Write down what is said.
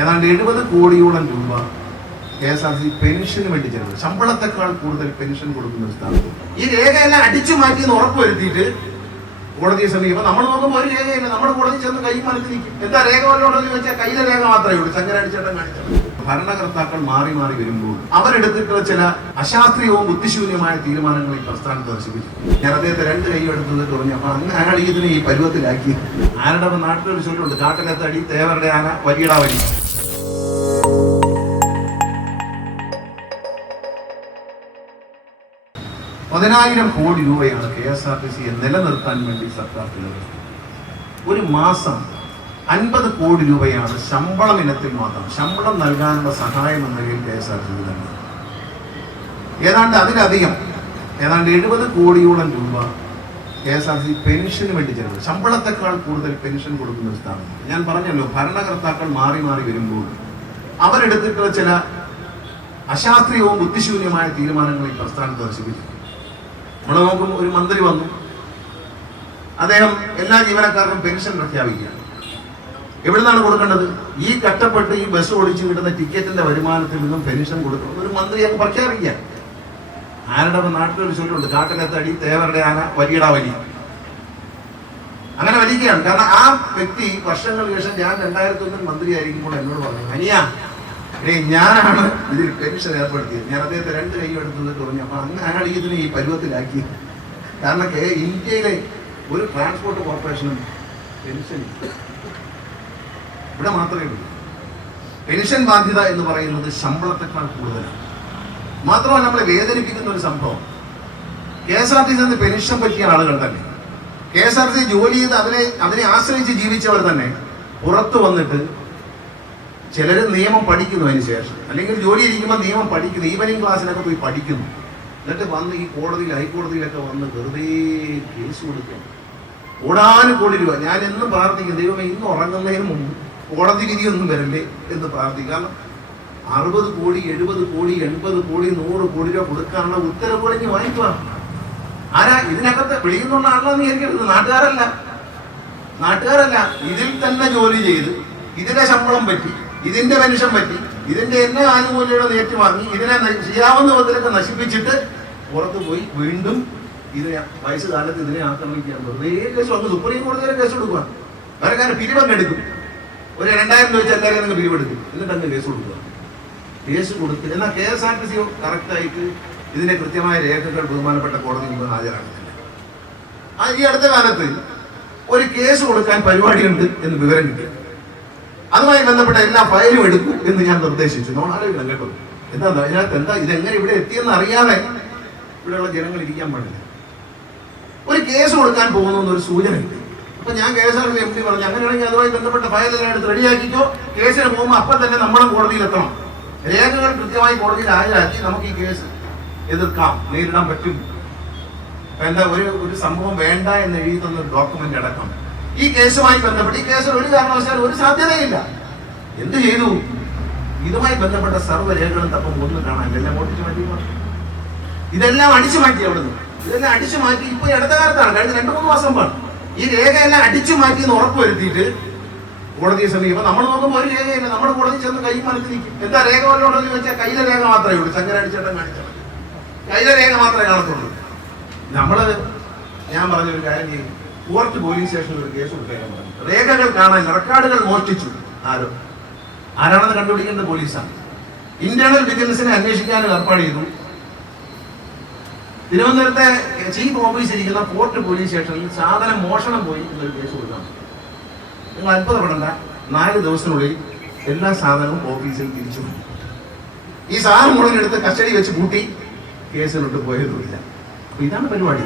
ഏതാണ്ട് എഴുപത് കോടിയോളം രൂപ കെ എസ് ആർ സി പെൻഷന് വേണ്ടി ചെലവ്. ശമ്പളത്തെക്കാൾ കൂടുതൽ പെൻഷൻ കൊടുക്കുന്ന ഒരു സ്ഥാപനം. ഈ രേഖയെല്ലാം അടിച്ചു മാറ്റി എന്ന് ഉറപ്പുവരുത്തിയിട്ട് കോടതിയെ സമീപം നമ്മൾ നോക്കുമ്പോൾ ഒരു രേഖയില്ല. നമ്മൾ കോടതി ചെന്ന് കൈ മനസ്സിൽ നിൽക്കും. എന്താ രേഖ വല്ലോടെന്ന് വെച്ചാൽ കയ്യിലെ രേഖ മാത്രമേ ഉള്ളൂ. ശങ്കരാടിച്ചേട്ടൻ കാണിച്ചത്. ഭരണകർത്താക്കൾ മാറി മാറി വരുമ്പോൾ അവരെടുത്തിട്ടുള്ള ചില അശാസ്ത്രീയവും ബുദ്ധിശൂന്യമായ തീരുമാനങ്ങൾ ഈ പ്രസ്ഥാനത്ത് ദർശിപ്പിച്ചു. ഞാൻ അദ്ദേഹത്തെ രണ്ട് കൈ എടുത്തത് തുടങ്ങി അപ്പൊ അങ്ങ് അയാൾ ഇതിനെ ഈ പരുവത്തിലാക്കി. ആരുടെ നാട്ടിലൊരു ചൊല്ലുണ്ട്. കാട്ടിലത്തെ അടി തേവരുടെ ആന വലിയടാ വലി പതിനായിരം കോടി രൂപയാണ് കെ എസ് ആർ ടി സിയെ നിലനിർത്താൻ വേണ്ടി സർക്കാർ ചെലവഴിച്ചത് ഒരു മാസം അൻപത് കോടി രൂപയാണ് ശമ്പളം ഇനത്തിൽ മാത്രം. ശമ്പളം നൽകാനുള്ള സഹായം എന്ന നിലയിൽ K S R T C തന്നെ ഏതാണ്ട് അതിലധികം ഏതാണ്ട് എഴുപത് കോടിയോളം രൂപ കെ എസ് ആർ സി പെൻഷന് വേണ്ടി ചെലവ്. ശമ്പളത്തെക്കാൾ കൂടുതൽ പെൻഷൻ കൊടുക്കുന്ന ഒരു സ്ഥാപനം ഞാൻ പറഞ്ഞല്ലോ ഭരണകർത്താക്കൾ മാറി മാറി വരുമ്പോൾ അവരെടുത്തിട്ടുള്ള ചില അശാസ്ത്രീയവും ബുദ്ധിശൂന്യമായ തീരുമാനങ്ങൾ ഈ പ്രസ്ഥാനത്ത് നശിപ്പിച്ചു നമ്മൾ നോക്കും ഒരു മന്ത്രി വന്നു. അദ്ദേഹം എല്ലാ ജീവനക്കാർക്കും പെൻഷൻ പ്രഖ്യാപിക്കുക എവിടുന്നാണ് കൊടുക്കേണ്ടത്? ഈ കഷ്ടപ്പെട്ട് ഈ ബസ് ഓടിച്ചു കിട്ടുന്ന ടിക്കറ്റിന്റെ വരുമാനത്തിൽ നിന്നും പെൻഷൻ കൊടുക്കണം ഒരു മന്ത്രി അങ്ങ് പ്രഖ്യാപിക്കുക ആരുടെ നാട്ടിലൊരു ചൊല്ലുണ്ട് കാട്ടിലത്തെ അടി തേവരുടെ ആന വലിയടാ വലി. അങ്ങനെ വലിക്കുകയാണ്. കാരണം ആ വ്യക്തി വർഷങ്ങൾക്ക് ശേഷം ഞാൻ രണ്ടായിരത്തി ഒന്നിൽ മന്ത്രിയായിരിക്കുമ്പോൾ എന്നോട് പറഞ്ഞു അനിയ ഞാനാണ് ഇതിൽ പെൻഷൻ ഏർപ്പെടുത്തിയത്. ഞാൻ അദ്ദേഹത്തെ രണ്ട് കൈ എടുത്തത് പറഞ്ഞു. അപ്പൊ അങ്ങ് അയാൾ ഇതിനെ ഈ പരുവത്തിലാക്കി. കാരണം ഇന്ത്യയിലെ ഒരു ട്രാൻസ്പോർട്ട് കോർപ്പറേഷനും പെൻഷൻ. ഇവിടെ മാത്രമേ ഉള്ളൂ. പെൻഷൻ ബാധ്യത എന്ന് പറയുന്നത് ശമ്പളത്തെക്കാൾ കൂടുതലാണ്. മാത്രമല്ല നമ്മളെ വേദനിപ്പിക്കുന്ന ഒരു സംഭവം. K S R T C pension പറ്റിയ ആളുകൾ തന്നെ. K S R T C ജോലി ചെയ്ത് അതിനെ അതിനെ ആശ്രയിച്ച് ജീവിച്ചവർ തന്നെ പുറത്തു വന്നിട്ട് ചിലർ നിയമം പഠിക്കുന്നു അതിന് ശേഷം. അല്ലെങ്കിൽ ജോലി ഇരിക്കുമ്പോൾ നിയമം പഠിക്കുന്നു. ഈവനിങ് ക്ലാസ്സിലൊക്കെ പോയി പഠിക്കുന്നു. എന്നിട്ട് വന്ന് ഈ കോടതിയിൽ ഹൈക്കോടതിയിലൊക്കെ വന്ന് വെറുതെ കേസ് കൊടുക്കുന്നു ഓടാനും കോടി രൂപ. ഞാൻ എന്നും പ്രാർത്ഥിക്കും ദൈവമേ ഇന്ന് ഉറങ്ങുന്നതിന് മുമ്പ് കോടതി വിധിയൊന്നും വരല്ലേ? എന്ന് പ്രാർത്ഥിക്കും. കാരണം അറുപത് കോടി എഴുപത് കോടി എൺപത് കോടി നൂറ് കോടി രൂപ കൊടുക്കാനുള്ള ഉത്തരവുകൾ ഇനി വാങ്ങിക്കുക ആരാ ഇതിനകത്ത് വിളിക്കുന്നുള്ള ആളാന്ന് വിചാരിക്കരുത്. നാട്ടുകാരല്ല. നാട്ടുകാരല്ല. ഇതിൽ തന്നെ ജോലി ചെയ്ത് ഇതിന്റെ ശമ്പളം പറ്റി. ഇതിന്റെ മനുഷ്യൻ പറ്റി ഇതിന്റെ എല്ലാ ആനുകൂല്യങ്ങളും ഏറ്റുവാങ്ങി വാങ്ങി ഇതിനെ ചെയ്യാവുന്ന വിധത്തിലൊക്കെ നശിപ്പിച്ചിട്ട് പുറത്തു പോയി വീണ്ടും ഇതിനെ വയസ്സ് കാലത്ത് ഇതിനെ ആക്രമിക്കാൻ വെറുതെ കേസ് വന്ന്. സുപ്രീം കോടതിയിലെ കേസ് കൊടുക്കുക വേറെ കാരണം പിരിവങ്ങ് എടുക്കും ഒരു രണ്ടായിരം രൂപ വെച്ച് എല്ലാവരും അങ്ങ് പിരിവെടുക്കും. എന്നിട്ട് അങ്ങ് കേസ് കൊടുക്കുക. കേസ് കൊടുത്ത് എന്നാൽ K S R T C കറക്റ്റായിട്ട് ഇതിന്റെ കൃത്യമായ രേഖകൾ ബഹുമാനപ്പെട്ട കോടതി മുമ്പ് ഹാജരാക്കുന്നില്ല. ഈ അടുത്ത കാലത്ത് ഒരു കേസ് കൊടുക്കാൻ പരിപാടിയുണ്ട് എന്ന് വിവരം കിട്ടി. അതുമായി ബന്ധപ്പെട്ട എല്ലാ ഫയലും എടുക്കും എന്ന് ഞാൻ നിർദ്ദേശിച്ചു. നമ്മൾ ആലോചിക്കണം കേട്ടോ. എന്താ അതിനകത്ത് എന്താ ഇതെങ്ങനെ ഇവിടെ എത്തിയെന്ന് അറിയാതെ ഇവിടെയുള്ള ജനങ്ങൾ ഇരിക്കാൻ പാടില്ല. ഒരു കേസ് കൊടുക്കാൻ പോകുന്നു എന്നൊരു സൂചന കിട്ടി. അപ്പൊ ഞാൻ കെ എസ് എം പി പറഞ്ഞു അങ്ങനെയാണെങ്കിൽ അതുമായി ബന്ധപ്പെട്ട ഫയലെല്ലാം എടുത്ത് റെഡിയാക്കിക്കോ. കേസിന് പോകുമ്പോൾ അപ്പം തന്നെ നമ്മുടെ കോടതിയിൽ എത്തണം. രേഖകൾ കൃത്യമായി കോടതിയിൽ ഹാജരാക്കി നമുക്ക് ഈ കേസ് എതിർക്കാം നേരിടാൻ പറ്റും. എന്താ ഒരു ഒരു സംഭവം വേണ്ട എന്ന് എഴുതി തന്ന ഡോക്യുമെന്റ് അടക്കം. ഈ കേസുമായി ബന്ധപ്പെട്ട് ഈ കേസിൽ ഒരു കാരണവശാലും ഒരു സാധ്യതയില്ല. എന്ത് ചെയ്തു? ഇതുമായി ബന്ധപ്പെട്ട സർവ രേഖകളും തപ്പം ഒന്നും കാണാൻ എല്ലാം ഓട്ടിച്ചു മാറ്റി ഇതെല്ലാം അടിച്ചു മാറ്റി അവിടെ നിന്ന് ഇതെല്ലാം അടിച്ചു മാറ്റി ഇപ്പൊ ഇടത്ത കാലത്താണ് കഴിഞ്ഞ രണ്ടു മൂന്ന് മാസം മുമ്പാണ്. ഈ രേഖയെല്ലാം അടിച്ചു മാറ്റി എന്ന് ഉറപ്പുവരുത്തിയിട്ട് കോടതിയെ സമീപം നമ്മൾ നോക്കുമ്പോൾ ഒരു രേഖയില്ല. നമ്മൾ കോടതി ചെന്ന് കൈ മനസ്സിൽ നിൽക്കും. എന്താ രേഖ വല്ലോടെന്ന് വെച്ചാൽ കയ്യിലെ രേഖ മാത്രമേ ഉള്ളൂ. ചങ്ങര അടിച്ചിട്ട് കാണിച്ചു കയ്യിലെ രേഖ മാത്രമേ കാണത്തുള്ളൂ. നമ്മൾ ഞാൻ പറഞ്ഞൊരു കാര്യം ചെയ്യും. കോർട്ട് പോലീസ് സ്റ്റേഷനിൽ ഒരു കേസ് കൊടുക്കാൻ പറഞ്ഞു. രേഖകൾ കാണാൻ റെക്കോർഡുകൾ മോഷ്ടിച്ചു. ആരോ? ആരാണെന്ന് കണ്ടുപിടിക്കേണ്ട പോലീസാണ്. ഇന്റേണൽ വിജിലൻസിനെ അന്വേഷിക്കാനും ഏർപ്പാട് ചെയ്തു. തിരുവനന്തപുരത്തെ ചീഫ് ഓഫീസ് ഇരിക്കുന്ന ഫോർട്ട് പോലീസ് സ്റ്റേഷനിൽ സാധനം മോഷണം പോയി എന്നൊരു കേസ് കൊടുക്കാം നിങ്ങൾ അത്ഭുതപ്പെടേണ്ട നാല് ദിവസത്തിനുള്ളിൽ എല്ലാ സാധനവും ഓഫീസിൽ തിരിച്ചു ഈ സാധനം മുഴുവൻ എടുത്ത് കസ്റ്റഡി വെച്ച് കൂട്ടി കേസിലോട്ട് പോയതുമില്ല. അപ്പൊ ഇതാണ് പരിപാടി.